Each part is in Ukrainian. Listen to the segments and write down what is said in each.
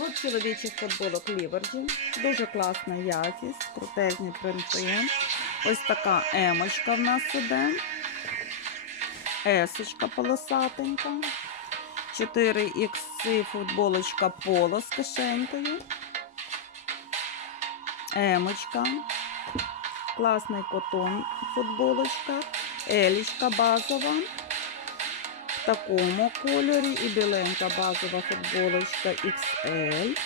От чоловічих футболок Ліверді. Дуже класна якість, крутезні принти. Ось така емочка в нас іде. Есочка полосатенька. 4 ікси футболочка поло з кишенькою. Емочка. Класний котон футболочка. Елічка базова. В такому кольорі і біленька базова футболочка XL.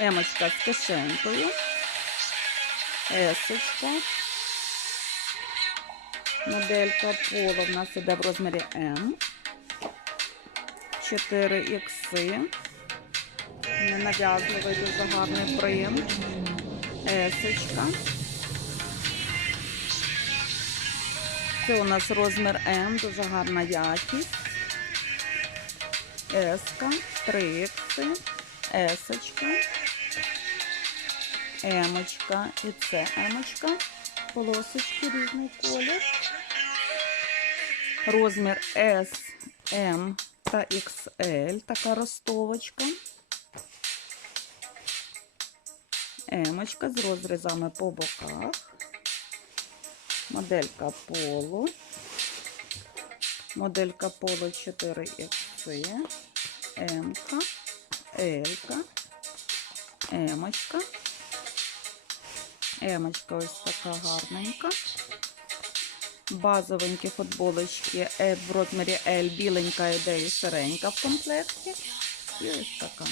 Емочка з кишенькою. Есочка. Моделька поло в нас іде в розмірі М. 4 ікси. Ненав'язливий дуже гарний принт. Есочка. Це у нас розмір М, дуже гарна якість. Еска, 3 ікси, есочка, емочка і це емочка. Полосочки різний колір. Розмір S, M та XL. Така ростовочка. Емочка з розрізами по боках. Моделька поло. Моделька поло 4 ікси. М-ка, Л-ка, Емочка. Емочка ось така гарненька. Базовенькі футболочки в розмірі L, біленька іде і сиренька в комплекті. І ось така.